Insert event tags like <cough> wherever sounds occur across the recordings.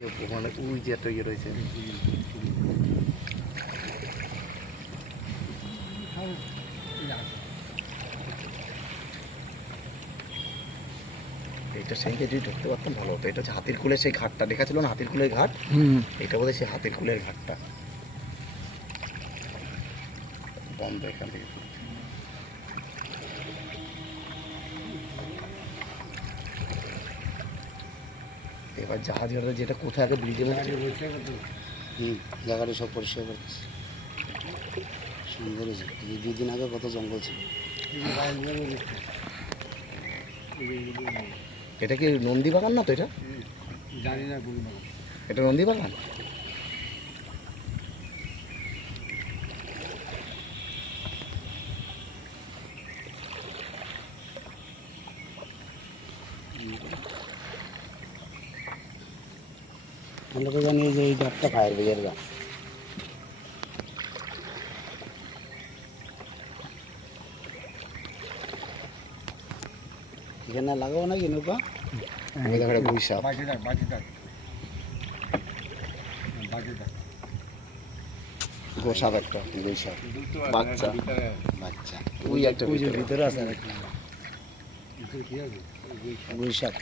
ওখানে ওই যে একটা ইয়ে রয়েছে। এটা সেই যদি ঢুকতে পারতাম ভালো হতো। এটা হচ্ছে হাতির কুলের সেই ঘাটটা। দেখা ছিল না হাতির কুলের ঘাট? হুম। এটা বোধহয় সেই হাতির কুলের ঘাটটা। বন্ধ এখান থেকে। এবার জাহাজ ঘাটা যেটা কোথায় আগে ব্রিজে বলছে হুম জায়গাটা সব পরিষ্কার করতেছে। সুন্দর হয়েছে এই দুদিন আগে কত জঙ্গল ছিল। এটা কি নন্দী বাগান না তো এটা? জানি না এটা নন্দী বাগান গাছটা ফায়ার ব্রিগেড গাছ এখানে লাগাবো নাকি নৌকা? আমি একটা গোসাপ একটা বাচ্চা। বাচ্চা। ওই একটা ভিতরে। আছে আরেকটা। বৈশাখ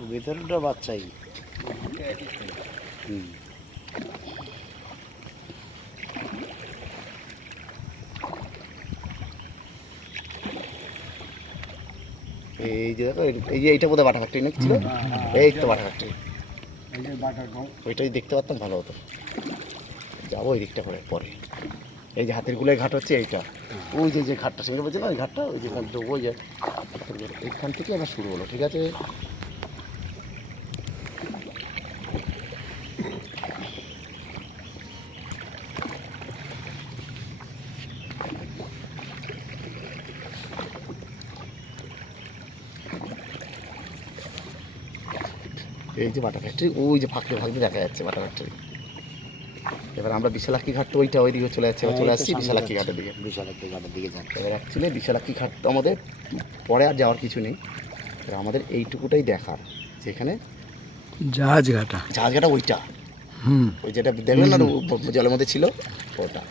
ও বাচ্চাই। এই যে দেখো এই যে এইটা বোধহয় বাটা ফ্যাক্টরি নাকি ছিল? এই তো বাটা ফ্যাক্টরি ওইটাই দেখতে পারতাম ভালো হতো। যাব ওই দিকটা করে পরে। এই যে হাতের গুলোয় ঘাট হচ্ছে এইটা। ওই যে যে ঘাটটা সেখানে বলছে না ওই ঘাটটা ওই যে ওই যে এইখান থেকে আবার শুরু হলো ঠিক আছে? এই যে বাটা ফ্যাক্টরি। ওই যে ফাঁকতে ফাঁকতে দেখা যাচ্ছে বাটা ফ্যাক্টরি। এবার আমরা বিশালাক্ষী ঘাট তো ওইটা ওই দিকে চলে যাচ্ছে এবার চলে আসছি বিশালাক্ষী ঘাটের দিকে। বিশাল একটা গাড়ির দিকে যান এবার অ্যাকচুয়ালি বিশালাক্ষী ঘাট তো আমাদের পরে আর যাওয়ার কিছু নেই। এবার আমাদের এইটুকুটাই দেখার যেখানে জাহাজ ঘাটা। জাহাজ ঘাটা ওইটা। হুম। ওই যেটা দেখলেন না জলের মধ্যে ছিল ওটা।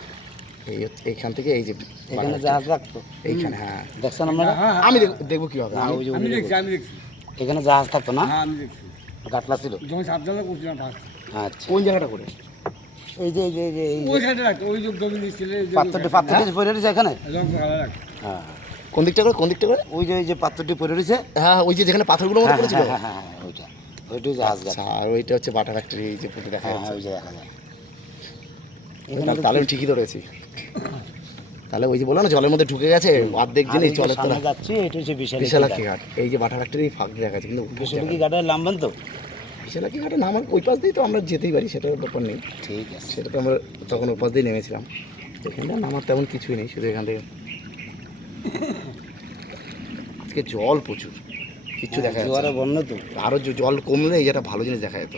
এই এইখান থেকে এই যে এখানে জাহাজ রাখতো? এইখানে হ্যাঁ। দেখছেন আপনারা? আমি দেখব কি হবে আমি দেখছি। এখানে জাহাজ থাকতো না? হ্যাঁ আমি দেখছি। গাটলা ছিল? যখন সাবধানে করছিলাম ফার্স্ট। আচ্ছা। কোন জায়গাটা করে? এই যে এই যে এই যে এই ওই সাইডে রাখতো ওই যে জমি নিচ্ছিল পাথরটি পাথরটি পরে রয়েছে এখানে? রং হ্যাঁ। কোন দিকটা করে কোন দিকটা করে? ওই যে ওই যে পাথরটি পরে রয়েছে? হ্যাঁ ওই যে যেখানে পাথরগুলো মতো হ্যাঁ করেছিল হ্যাঁ হ্যাঁ হ্যাঁ, ওইটা। ওইটাই জাহাজ গাছ। আচ্ছা আর ওইটা হচ্ছে বাটা ফ্যাক্টরি এই যে ফুটে দেখা হ্যাঁ হ্যাঁ ওই যে দেখা যায়। তাহলে- তাহলে আমি ঠিকই ধরেছি। তাহলে ওই যে বলল না জলের মধ্যে ঢুকে গেছে অর্ধেক জিনিস জলের তলা যাচ্ছি এটা হচ্ছে বিশালাক্ষী ঘাট। এই যে বাটা ফ্যাক্টরি ফাঁক দেখা যাচ্ছে কিন্তু বিশালকি ঘাটের নামবেন তো। বিশালাক্ষী ঘাটে নামার ওই পাশ দিয়েই তো আমরা যেতেই পারি সেটার ব্যাপার নেই। ঠিক আছে। সেটা তো আমরা তখন ওই পাশ দিয়ে নেমেছিলাম। এখানটা নামার তেমন কিছুই নেই শুধু এখান থেকে। আজকে জল প্রচুর কিচ্ছু দেখা যাচ্ছে জোয়ারে। বন্যা তো। আরও জ- জল কমলে একটা ভালো জিনিস দেখা যেত।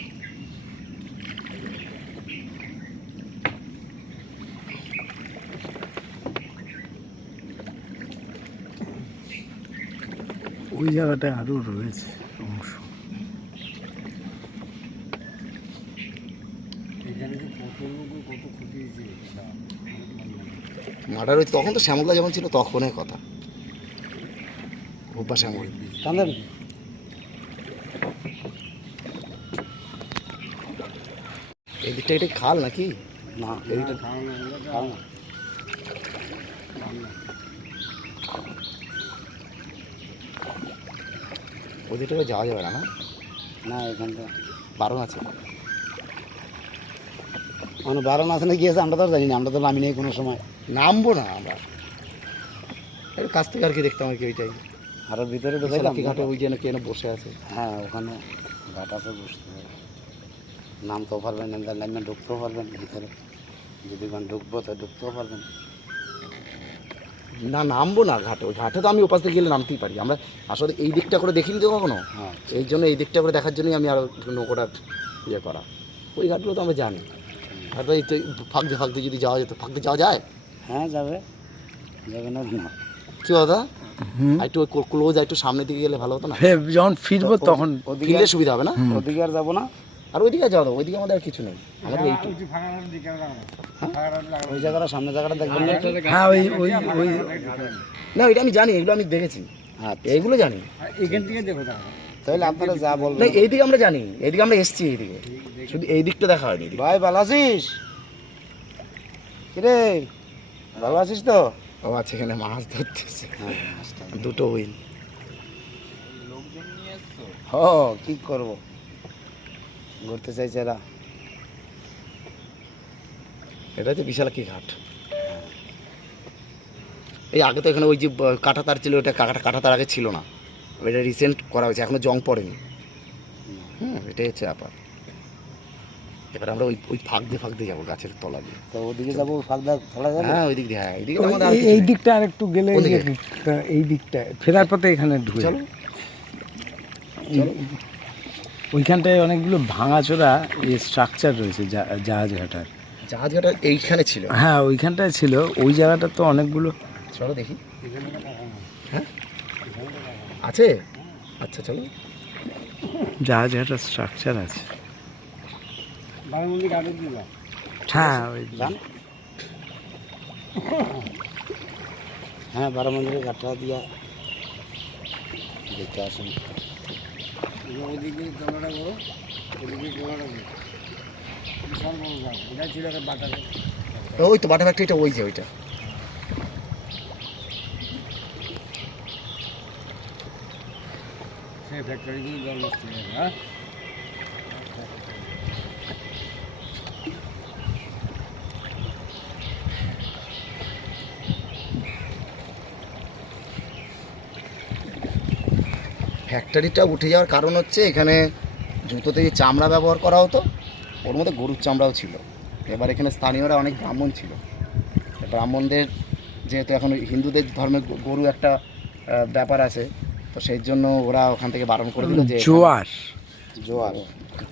ওই জায়গাটায় আরও রয়েছে অংশ। মার্ডার হয়েছে তখন তো শ্যামলদা যেমন ছিল তখনের কথা। ভোপা শ্যামল। কান্দেন এই দিকটা এটা খাল নাকি? না এইটা খাল না খাও না। ওই যাওয়া যাবে না না? না এখানটা। বারণ আছে। মানে বারো মাস না গিয়েছে আমরা তো জানি না আমরা তো নামি নেই কোনো সময়। নামবো না আমরা। কাছ থেকে আর কি দেখতাম আর কি ওইটাই। আরও ভিতরে ঘাটে ওই যেন কেন বসে আছে। হ্যাঁ ওখানে ঘাট আছে বসতে হবে। নামতেও পারবেন লাইনে ঢুকতেও পারবেন ভিতরে। যদি ঢুকবো তো ঢুকতেও পারবেন না নামবো না ঘাটে। ওই ঘাটে তো আমি ওপাশ থেকে গেলে নামতেই পারি। আমরা আসলে এই দিকটা করে দেখিনি তো কখনো? হ্যাঁ। এই জন্য এই দিকটা করে দেখার জন্যই আমি আরও নৌকোটা ইয়ে করা। ওই ঘাটগুলো তো আমরা জানি। আর তো এই তো ফাঁক দিয়ে ফাঁক দিয়ে যদি যাওয়া যেত ফাঁক দিয়ে যাওয়া যায়? হ্যাঁ যাবে। যাবে না কী কথা আর একটু ক্লোজ একটু সামনের দিকে গেলে ভালো হতো না? ফের যখন ফিরবো তখন ওদিকে ফিরলে সুবিধা হবে না। ওদিকে আর যাব না? আর ওইদিকে যাওয়া দাও ওইদিকে আমাদের আর কিছু নেই। আমাদের হ্যাঁ, এইটুকু। ওই যে ফাঁকা রাস্তার দিকে লাগানো। ফাঁকা রাস্তা লাগানো। ওই জায়গাটা সামনে জায়গাটা দেখবেন হ্যাঁ ওই ওই ওই না ওইটা আমি জানি এগুলো আমি দেখেছি। আচ্ছা এইগুলো জানি। আর এখান থেকে দেখো তাহলে। আপনারা যা বলবেন। না এইদিকে আমরা জানি এইদিকে আমরা এসছি এইদিকে শুধু এই দিকটা দেখা হয়নি ভাই ভালো আছিস? কিরে? ভালো আছিস তো? ও আছে এখানে মাছ ধরতেছে। হ্যাঁ মাছটা। দুটো হুইল। হ কি করব? ঘুরতে চাইছে এরা। এটা হচ্ছে বিশাল কি ঘাট। এই আগে তো এখানে ওই যে কাঁটা তার ছিল ওটা কাঁটা কাঁটা তার আগে ছিল না। এটা রিসেন্ট করা হয়েছে এখনও জং পড়েনি। হুম এটাই হচ্ছে ব্যাপার। এবার আমরা ওই ওই ফাঁক দিয়ে ফাঁক দিয়ে যাব গাছের তলা দিয়ে। তো ওদিকে যাব ফাঁকদা ফেলা যাবে? হ্যাঁ ওই দিক দিয়ে হ্যাঁ এইদিকে এই-। দিকটা আর একটু গেলে এই দিকে? দিকটা- ফেরার পথে এখানে ঢুকে চলো। এই- ওইখানটায় অনেকগুলো ভাঙাচোরা স্ট্রাকচার রয়েছে জা- জাহাজ ঘাটার। জাহাজ ঘাটা এইখানে ছিল? হ্যাঁ ওইখানটায় ছিল। ওই জায়গাটা তো অনেকগুলো চলো দেখি। হ্যাঁ? আছে? আচ্ছা চলো। জাহাজ ঘাটার স্ট্রাকচার আছে। হ্যাঁ ওই হ্যাঁ বারো মন্দিরের কাঠা দিয়া দেখতে আসুন। ওইদিকে ক্যামেরা করো ওইদিকে ক্যামেরা করো। বিশাল বড় গাছ এটা ছিল একটা বাটা ওই তো বাটা ফ্যাক্টরিটা ওই যে ওইটা। সেই ফ্যাক্টরিগুলো জল নষ্ট হয়ে? ফ্যাক্টরিটা উঠে যাওয়ার কারণ হচ্ছে এখানে জুতোতে যে চামড়া ব্যবহার করা হতো ওর মধ্যে গরুর চামড়াও ছিল। এবার এখানে স্থানীয়রা অনেক ব্রাহ্মণ ছিল। ব্রাহ্মণদের যেহেতু এখন হিন্দুদের ধর্মে গরু একটা ব্যাপার আছে তো সেই জন্য ওরা ওখান থেকে বারণ করে দিল যে জোয়ার। জোয়ার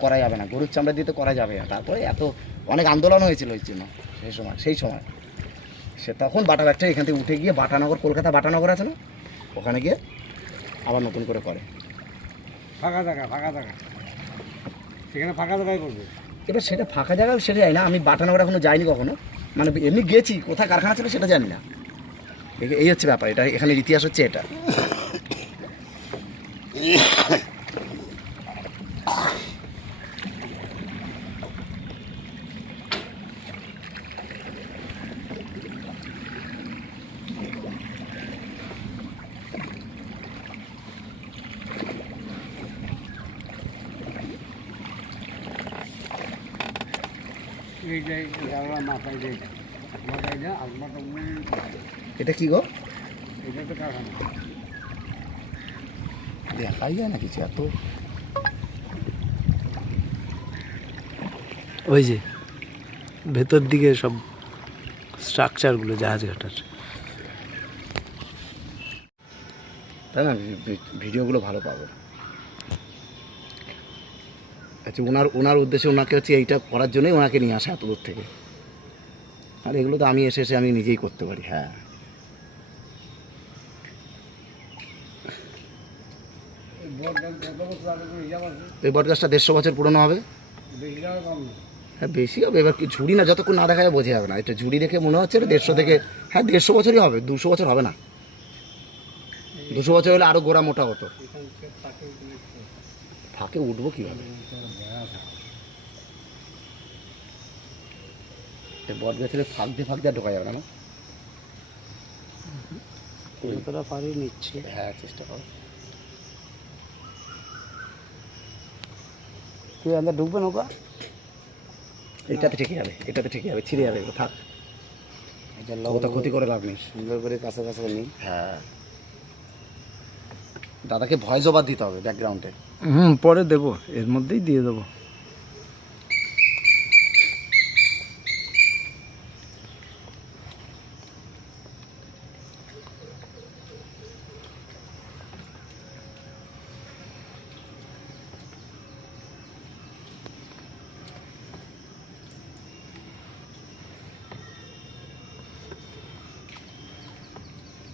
করা যাবে না। গরুর চামড়া দিয়ে তো করা যাবে না। তারপরে এত অনেক আন্দোলন হয়েছিল ওই জন্য সেই সময় সেই সময়। সে তখন বাটা ফ্যাক্টরি এখান থেকে উঠে গিয়ে বাটানগর কলকাতা বাটানগর আছে না? ওখানে গিয়ে আবার নতুন করে করে। ফাঁকা জায়গা ফাঁকা জায়গা। সেখানে ফাঁকা জায়গায় করবে। এবার সেটা ফাঁকা জায়গা সেটা যাই না, আমি বাটানগর এখনও যাইনি কখনো। মানে এমনি গেছি, কোথায় কারখানা ছিল সেটা জানি না। এই- হচ্ছে ব্যাপার, এটা এখানে ইতিহাস হচ্ছে এটা। এই যে জায়গা মাথায় দিয়ে মাথায় দিয়ে আজমাটা এটা কি গো? এটা তো কারখানা দেখাই যায় না কিছু এত। ওই যে ভেতর দিকে সব স্ট্রাকচারগুলো জাহাজ ঘাটার। তাই না? ভিডিওগুলো ভালো পাবো। আচ্ছা ওনার ওনার উদ্দেশ্যে ওনাকে হচ্ছে এইটা করার জন্যই ওনাকে নিয়ে আসা এত দূর থেকে। আর এগুলো তো আমি এসে এসে আমি নিজেই করতে পারি হ্যাঁ। এই বটগাছটা দেড়শো বছর পুরনো হবে? হ্যাঁ বেশি হবে। এবার কি ঝুড়ি না, যতক্ষণ না দেখা যায় বোঝা যাবে না। এটা ঝুড়ি দেখে মনে হচ্ছে এটা দেড়শো থেকে হ্যাঁ দেড়শো বছরই হবে, দুশো বছর হবে না। দুশো বছর হলে আরও গোড়া মোটা হতো। ফাঁকে উঠবো কীভাবে? বট গাছের ফাঁক দিয়ে ফাঁক দিয়ে ঢোকা যাবে না না? যতটা পারি নিচ্ছি। হ্যাঁ চেষ্টা করো। তুই আন্দা ঢুকবে নৌকা? এটাতে ঠিকই যাবে এটাতে ঠিকই যাবে ছিঁড়ে যাবে থাক। এটা ক্ষতি করে লাভ নেই। সুন্দর করে কাছে কাছে নিই। হ্যাঁ। দাদাকে ভয়েস ওভার দিতে হবে ব্যাকগ্রাউন্ডে। হুম পরে দেব। এর মধ্যেই দিয়ে দেব।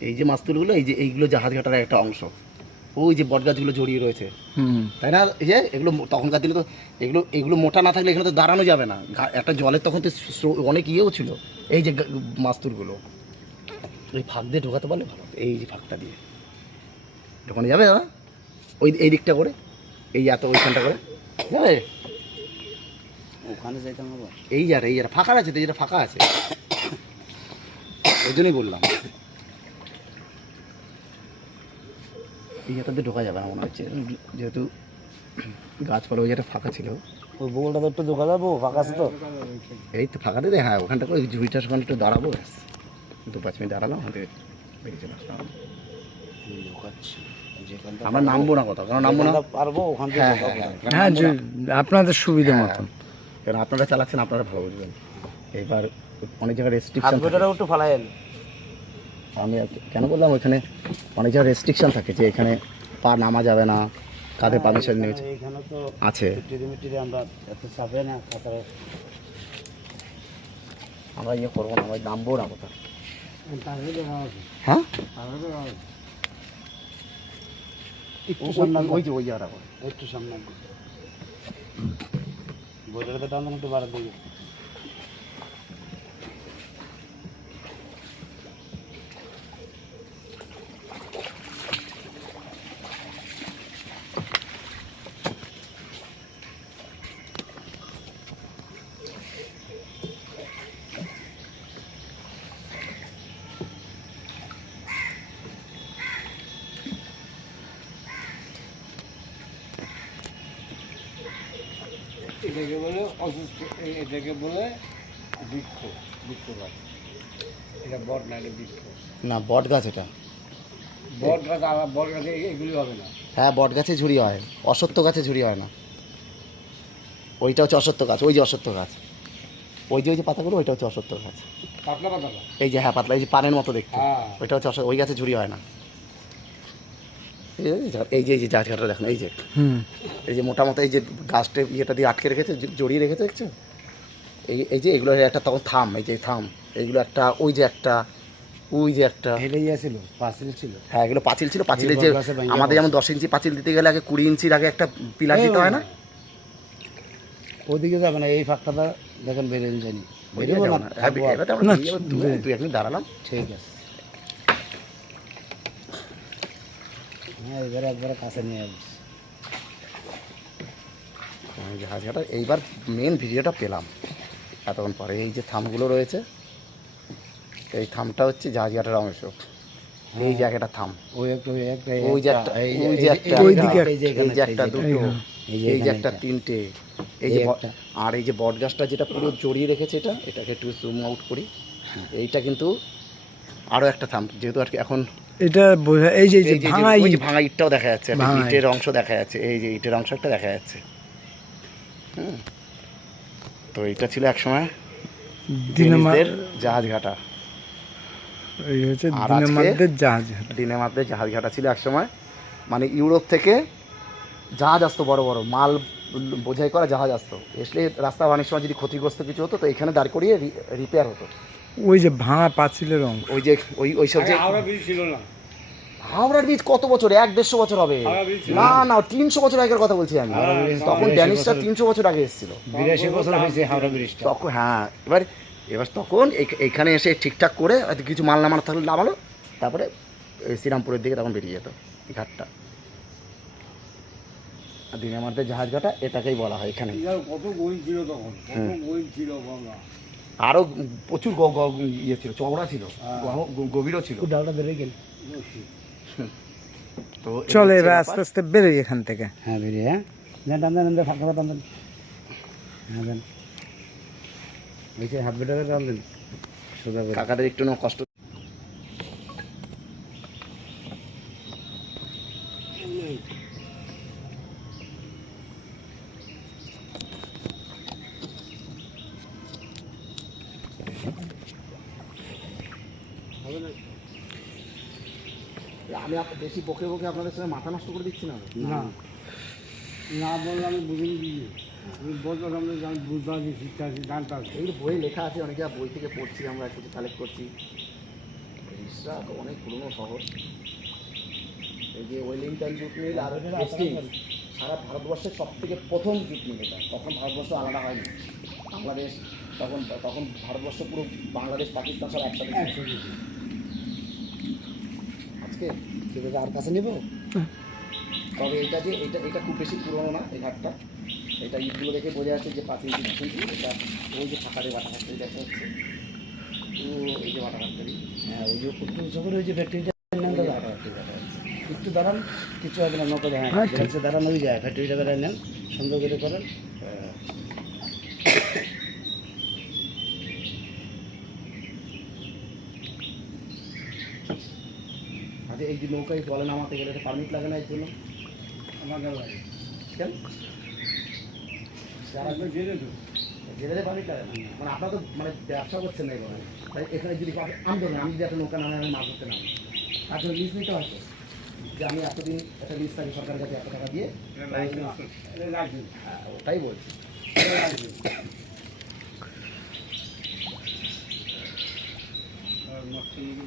এই যে মাস্তুলগুলো এই যে এইগুলো জাহাজ ঘাটার একটা অংশ। ওই যে বটগাছগুলো জড়িয়ে রয়েছে। হুম। তাই না? এই যে এগুলো তখনকার দিনে তো এগুলো এগুলো মোটা না থাকলে এখানে তো দাঁড়ানো যাবে না। একটা জলের তখন তো স্রো- অনেক ইয়েও ছিল। এই যে মাস্তুরগুলো। ওই ফাঁক দিয়ে ঢোকাতে পারলে ভালো এই যে ফাঁকটা দিয়ে। ঢোকানো যাবে দাদা? ওই এই দিকটা করে। এই এত ওইখানটা করে। যাবে? ওখানে যাইতাম এই যার এই যার ফাঁকা আছে তো এই যেটা ফাঁকা আছে। ওই জন্যই বললাম। এই জায়গাটাতে ঢোকা যাবে না মনে হচ্ছে। যেহেতু গাছপালা ওই জায়গাটা ফাঁকা ছিল। ওই বউটা তো একটু ঢোকা যাব ফাঁকা আছে তো। এই তো ফাঁকা দিতে হ্যাঁ ওখানটা করে ঝুড়িটার ওখানে একটু দাঁড়াবো ব্যাস। দু পাঁচ মিনিট দাঁড়ালাম ওখান থেকে বেরিয়ে চলে আসলাম। আমরা নামবো না কোথাও কারণ নামবো না? পারব ওখান থেকে হ্যাঁ। হ্যাঁ হ্যাঁ আপনাদের সুবিধা হ্যাঁ, মতন। কারণ আপনারা চালাচ্ছেন আপনারা ভালো বুঝবেন। এবার অনেক জায়গায় রেস্ট্রিকশন একটু ফালাইন আমি কেন বললাম ওইখানে অনেক জায়গায় রেস্ট্রিকশন থাকে যে এখানে পা নামা যাবে না কাদের পারমিশন নিয়েছে এখানে তো আছে। আমরা এত চাপে না তারপরে আমরা ইয়ে করব না আমরা নামবো না কোথাও। হ্যাঁ আছে একটু সামনে ওই- যে ওই জায়গাটা। একটু সামনে বইটার টান একটু বাড়ার দিকে এটাকে বলে অসুস্থ এটাকে বলে বৃক্ষ বৃক্ষ গাছ এটা বট না এটা বৃক্ষ। না বট গাছ এটা। বট গাছ আবার বট গাছে এগুলি হবে না। হ্যাঁ বট গাছে ঝুড়ি হয় অসত্য গাছে ঝুড়ি হয় না। ওইটা হচ্ছে অসত্য গাছ ওই যে অসত্য গাছ। ওই যে ওই যে পাতাগুলো ওইটা হচ্ছে অসত্য গাছ। পাতলা পাতলা? এই যে হ্যাঁ পাতলা এই যে পানের মতো দেখতে। হ্যাঁ। ওইটা হচ্ছে ওই গাছে ঝুড়ি হয় না। এই যে- এই যে ঘাটটা দেখুন এই যে। হুম। এই যে মোটামুটি এই যে গাছটা ইয়েটা দিয়ে আটকে রেখেছে জড়িয়ে রেখেছে দেখছ? এই এই যে এগুলো একটা তখন থাম এই যে থাম এইগুলো একটা ওই যে একটা ওই যে একটা। হেলেই আসছিল পাঁচিল ছিল। হ্যাঁ এগুলো পাঁচিল ছিল পাঁচিলের যে আমাদের যেমন দশ ইঞ্চি পাঁচিল দিতে গেলে আগে কুড়ি ইঞ্চির আগে একটা পিলার দিতে হয় না? ওদিকে যাবে না এই ফাঁকটা দেখেন বেরিয়ে জানি বেরিয়ে যাব না হ্যাঁ। দু- দু দাঁড়ালাম। ঠিক আছে। হ্যাঁ এবারে একবারে কাছে নিয়ে জাহাজ ঘাটা এইবার মেন ভিডিওটা পেলাম এতক্ষণ পরে এই যে থামগুলো রয়েছে এই থামটা হচ্ছে জাহাজ ঘাটের অংশ এই জায়গাটা থাম ওই একটা ওই যে একটা এই ওই যে একটা ওই এই যে একটা দুটো এই যে একটা তিনটে এই যে আর এই যে বট গাছটা যেটা পুরো জড়িয়ে রেখেছে এটা এটাকে একটু জুম আউট করি হ্যাঁ। এইটা কিন্তু আরও একটা থাম যেহেতু আর কি এখন এটা বোঝা এই যে এই যে ভাঙা ইট। ভাঙা ইটটাও দেখা যাচ্ছে ইটের অংশ দেখা যাচ্ছে এই যে ইটের অংশ একটা দেখা যাচ্ছে। হুম। তো এটা ছিল একসময় দিনে মা- জাহাজ ঘাটা। এই হচ্ছে আর জাহাজ জাহাজ ঘাটা ছিল একসময় মানে ইউরোপ থেকে জাহাজ আসতো বড় বড় মাল বোঝাই করা জাহাজ আসতো। এসলে রাস্তা অনেক সময় যদি ক্ষতিগ্রস্ত কিছু হতো তো এখানে দাঁড় করিয়ে রিপেয়ার হতো। ওই যে ভাঙা পাঁচিলের অংশ। ওই যে ওই ওই সব যে হাওড়া ব্রিজ ছিল না। হাওড়ার বীজ কত বছর? এক দেড়শো বছর হবে। ব্রিজ না না তিনশো বছর আগের কথা বলছি আমি। তখন ড্যানিশটা তিনশো বছর আগে এসেছিল। বিরাশি বছর হয়েছে হাওড়া ব্রিজটা তখন হ্যাঁ এবার এবার তখন এই- এইখানে এসে ঠিকঠাক করে হয়তো কিছু মাল নামানো থাকলে নামালো। তারপরে শ্রীরামপুরের দিকে তখন বেরিয়ে যেত এই ঘাটটা। আর দিনে আমাদের জাহাজ ঘাটা এটাকেই বলা হয় এখানে। কত ছিল তখন। কত ছিল গঙ্গা। আরও প্রচুর ইয়ে ছিল চওড়া ছিল গ- গ- গভীরও ছিল। ডালটা বেরিয়ে গেল। তো চলে এবার আস্তে আস্তে বেরোই এখান থেকে। হ্যাঁ বেরিয়ে হ্যাঁ। দেন টান দেন ফাঁকা টান দেন। হ্যাঁ দেন হাত বেটারে টান দেন। সোজা কাকাদের একটু না কষ্ট বেশি বকে বকে আপনাদের সঙ্গে মাথা নষ্ট করে দিচ্ছি না না। না বললে আমি বুঝিয়ে দিই তুমি বলতো আমি আমি বুঝতে পারছি শিখতে আছি জানতে বই লেখা আছে অনেকে বই থেকে পড়ছি আমরা একটু কালেক্ট করছি। মিশ্রা তো অনেক পুরনো শহর। এই যে ওয়েলিংটন জুট মিল আর সারা ভারতবর্ষের সব থেকে প্রথম জুট মিল এটা। তখন ভারতবর্ষ আলাদা হয়নি। বাংলাদেশ তখন তখন ভারতবর্ষ পুরো বাংলাদেশ পাকিস্তান সব একসাথে। আজকে সেটাকে আর কাছে নেব? তবে এটা যে এটা এটা খুব বেশি পুরনো না এই ঘাটটা। এটা ইটগুলো দেখে বোঝা যাচ্ছে যে দশ এটা ওই যে ফাঁকা দিয়ে বাটা ফ্যাক্টরি দেখা যাচ্ছে। তো এই যে বাটা ফ্যাক্টরি হ্যাঁ ওই যে শহরে ওই যে ফ্যাক্টরিটা নাম দাদা বাটা ফ্যাক্টরি দেখা যাচ্ছে। একটু দাঁড়ান কিছু হবে না নৌকা আচ্ছা। গ্যাসে দাঁড়ানো ওই যায় ফ্যাক্টরিটা বেড়ায় নেন সুন্দর করে করেন। এই যে নৌকায় জলে নামাতে গেলে পারমিট লাগে না এর জন্য। আমাকে লাগে কেন? জেনে পারমিট লাগে না। মানে আপনারা তো মানে ব্যবসা করছেন না এখানে তাই এখানে যদি আমি ধরুন আমি যদি একটা নৌকা নামে আমি মাছ ধরতে নামি তার জন্য লিস্ট নিতে হয় যে আমি এতদিন একটা লিস্ট থাকি সরকারের কাছে এত টাকা দিয়ে এটা হ্যাঁ, ওটাই বলছি। এটা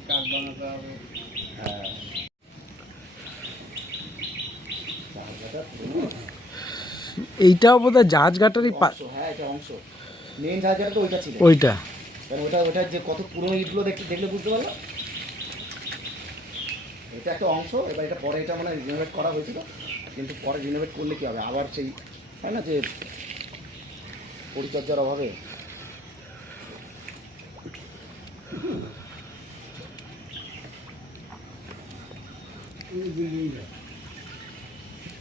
কাজ বানাতে হবে। এইটাও বোধ হয় জাহাজ ঘাটারই পা- হ্যাঁ এটা অংশ। মেন তো ওইটা ছিল। ওইটা। কারণ ওটা ওটা যে কত পুরনো ইটগুলো দেখতে দেখলে বুঝতে পারল এটা একটা অংশ এবার এটা পরে এটা মানে রিনোভেট করা হয়েছিল। কিন্তু পরে রিনোভেট করলে কি হবে? আবার সেই হয় না যে পরিচর্যার অভাবে?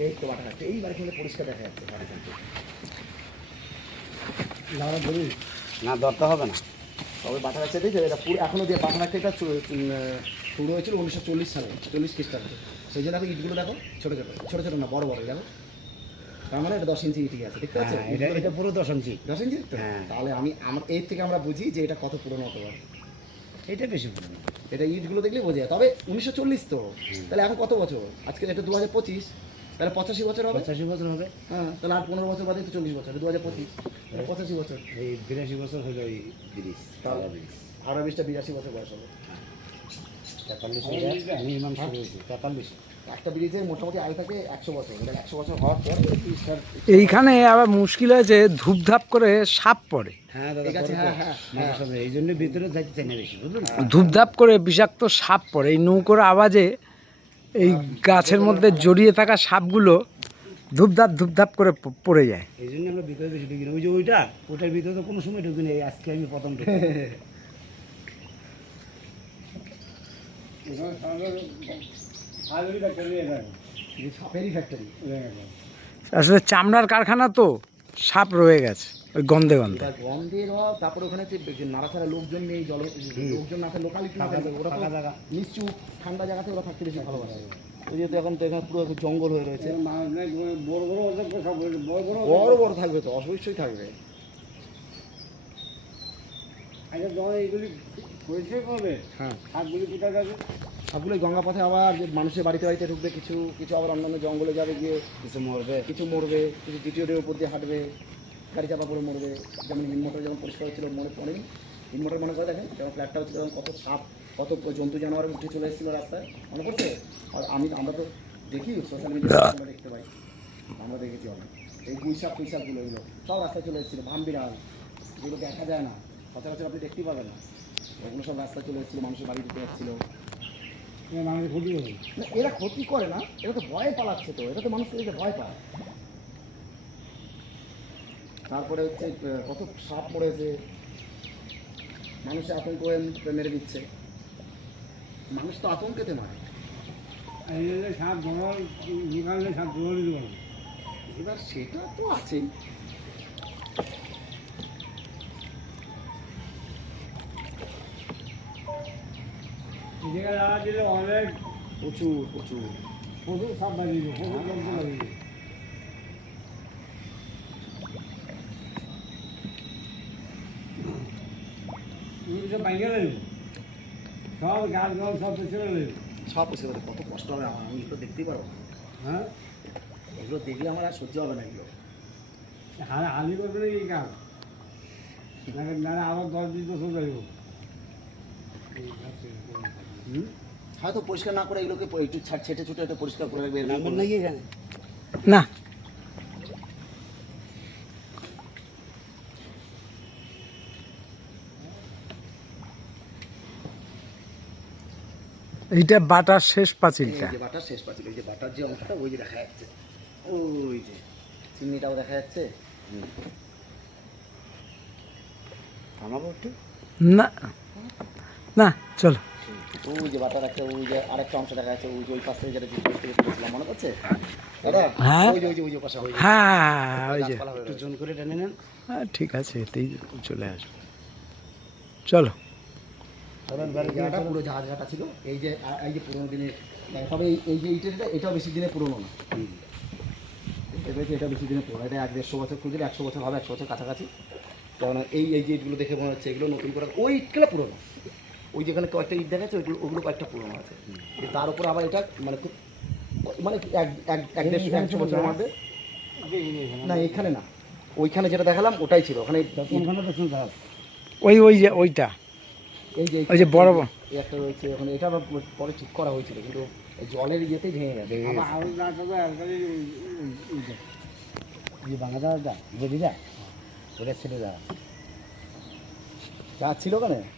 এই তো বাটা খাচ্ছে এই বাড়ি খেলে পরিষ্কার দেখা যাচ্ছে না ধরতে হবে না। তবে বাটা খাচ্ছে দেখে এটা পুরো এখনও দিয়ে খাচ্ছে এটা শুরু হয়েছিল উনিশশো চল্লিশ সালে চল্লিশ খ্রিস্টাব্দে। সেই জন্য দেখো ইটগুলো দেখো ছোটো ছোটো ছোটো ছোটো না বড় বড় দেখো। তার মানে এটা দশ ইঞ্চি ইটি আছে দেখতে পাচ্ছেন হ্যাঁ, এটা এটা পুরো দশ ইঞ্চি। দশ ইঞ্চি? হ্যাঁ। তাহলে আমি আমার এর থেকে আমরা বুঝি যে এটা কত পুরনো হতে পারে এটা বেশি পুরনো এটা ইটগুলো দেখলে বোঝা যায়। তবে উনিশশো চল্লিশ তো। তাহলে এখন কত বছর? আজকে এটা দু হাজার পঁচিশ তাহলে পঁচাশি বছর হবে? পঁচাশি বছর হবে। হ্যাঁ তাহলে আর পনেরো বছর বাদে তো চল্লিশ বছর দু হাজার পঁচিশ। পঁচাশি বছর। এই বিরাশি বছর হলো ওই ব্রিজ তাহলে আরও বিশটা বিরাশি বছর বয়স হবে। তেতাল্লিশ তেতাল্লিশ। একটা ব্রিজের মোটামুটি আয়ু থাকে একশো বছর। এটা একশো বছর হওয়ার পর এই ব্রিজটার এইখানে আবার মুশকিল হয়েছে ধূপধাপ করে সাপ পড়ে। হ্যাঁ। হ্যাঁ, হ্যাঁ, মাঝে সাঝে এই জন্য ভিতরে যাইতে না বেশি বুঝলেন? ধূপধাপ করে বিষাক্ত সাপ পড়ে। এই নৌকোর আওয়াজে এই গাছের মধ্যে জড়িয়ে থাকা সাপগুলো ধূপধাপ ধূপধাপ করে পড়ে যায়। এই জন্য আমরা ভিতরে বেশি ঢুকি না। ওই যে ওইটা ওটার ভিতরে তো কোনো সময় ঢুকি না। আজকে আমি প্রথম ঢুকি। <laughs> এখানে আসলে চামড়ার কারখানা তো সাপ রয়ে গেছে ওই গন্ধে গন্ধে। গন্ধের তারপরে ওখানে যে যে লোকজন নেই জল লোকজন না লোকালিটি না থাকলে ওরা জায়গা। নিশ্চুপ ঠান্ডা জায়গাতে ওরা থাকতে বেশি ভালোবাসে। ওই যেহেতু এখন তো এখানে পুরো জঙ্গল হয়ে রয়েছে। বড় বড় বড় বড় বড় বড় থাকবে। তো অবশ্যই থাকবে। আচ্ছা যখন এইগুলি করবে হ্যাঁ। কোথায় যাবে সবগুলো গঙ্গা পথে আবার যে মানুষের বাড়িতে বাড়িতে ঢুকবে কিছু কিছু আবার অন্যান্য জঙ্গলে যাবে গিয়ে কিছু মরবে। কিছু মরবে কিছু দ্বিতীয় ডের উপর দিয়ে হাঁটবে গাড়ি চাপা পড়ে মরবে। যেমন ইনমোটর যখন পরিষ্কার হচ্ছিল মনে পড়েনি ইনমোটর মনে করে দেখেন যেমন ফ্ল্যাটটা হচ্ছিল তখন কত সাপ কত জন্তু জানোয়ার উঠে চলে এসেছিল রাস্তায়। মনে পড়ছে? আর আমি আমরা তো দেখি সোশ্যাল মিডিয়া আমরা দেখতে পাই। আমরা দেখেছি অনেক। এই গুইসাপ ফুইসাপগুলো এগুলো সব রাস্তায় চলে এসেছিল ভাম বিড়াল যেগুলো দেখা যায় না। সচরাচর আপনি দেখতেই পাবেন না। ওগুলো সব রাস্তায় চলে এসেছিল মানুষের বাড়ি ঢুকে যাচ্ছিল। ক্ষতি করবে না এরা ক্ষতি করে না এরা তো ভয়ে পালাচ্ছে তো এটা তো মানুষ এদিকে ভয় পায়। তারপরে হচ্ছে কত সাপ পড়েছে মানুষের আতঙ্ক মেরে দিচ্ছে। মানুষ তো আতঙ্কেতে মারে। সাপ নিকাললে সাপ জল এবার সেটা তো আছেই এই জায়গায় লাগা দিলে অনেক প্রচুর প্রচুর প্রচুর সাপ বাড়িয়ে প্রচুর বাড়িয়ে দিবে সব গাছ গাছ সব পেছনে এসে কত কষ্ট হবে আমার, আমি এগুলো দেখতেই পারব হ্যাঁ এগুলো দেখলে আমার আর সহ্য হবে না এগুলো। হালি হালি করবে না এই কাজ আবার দশ দিন বছর যাইব। এই। হয়তো পরিষ্কার না করে এগুলোকে একটু ছেটে ছুটে একটু পরিষ্কার করে রাখবে এরকম নাকি এখানে না। এইটা বাটার শেষ এই পাঁচিলটা যে বাটার শেষ পাচ্ছিল ওই যে বাটার যে অংশটা ওই যে দেখা যাচ্ছে। ওই যে চিমনিটাও দেখা যাচ্ছে। থামাবো একটু? না। না চলো। ওই যে বাটার একটা ওই যে আরেকটা অংশ দেখা যাচ্ছে ওই যে ওই পাশ থেকে যেটা জিজ্ঞেস তুলেছিলাম মনে করছে দাদা হ্যাঁ। ওই যে ওই যে ওই যে পাশে ওই যে। হ্যাঁ ওই যে। হয়ে একটু। জোন করে টেনে নেন। হ্যাঁ ঠিক আছে এতেই চলে আসবে। চলো। জায়গাটা পুরো জাহাজ ঘাটা ছিল। এই যে এই যে পুরোনো দিনের তবে এই- এই যে এটাও বেশি দিনের পুরোনো না। এটা বেশি দিনের পুরোনো। এটা এক দেড়শো বছর খুঁজলে একশো বছর হবে একশো বছর কাছাকাছি। কারণ এই এই যে ইটগুলো দেখে মনে হচ্ছে এগুলো নতুন করে ওই ইটগুলো পুরোনো। ওই যেখানে কয়েকটা ইট দেখা যাচ্ছে ওইগুলো ওগুলো কয়েকটা পুরোনো আছে। তার উপর আবার এটা মানে খুব মানে এক এক এক দেড়শো একশো বছরের মধ্যে। না এখানে না। ওইখানে যেটা দেখালাম ওটাই ছিল। ওখানে ওই ওই যে ওইটা। এই যে ওই যে বড় একটা রয়েছে ওখানে এটা আবার পরে ঠিক করা হয়েছিল কিন্তু জলের ইয়েতেই ভেঙে গেছে। যে বাংলাটা যেদিটা ওটা ছেড়ে দেওয়া গাছ ছিল ওখানে?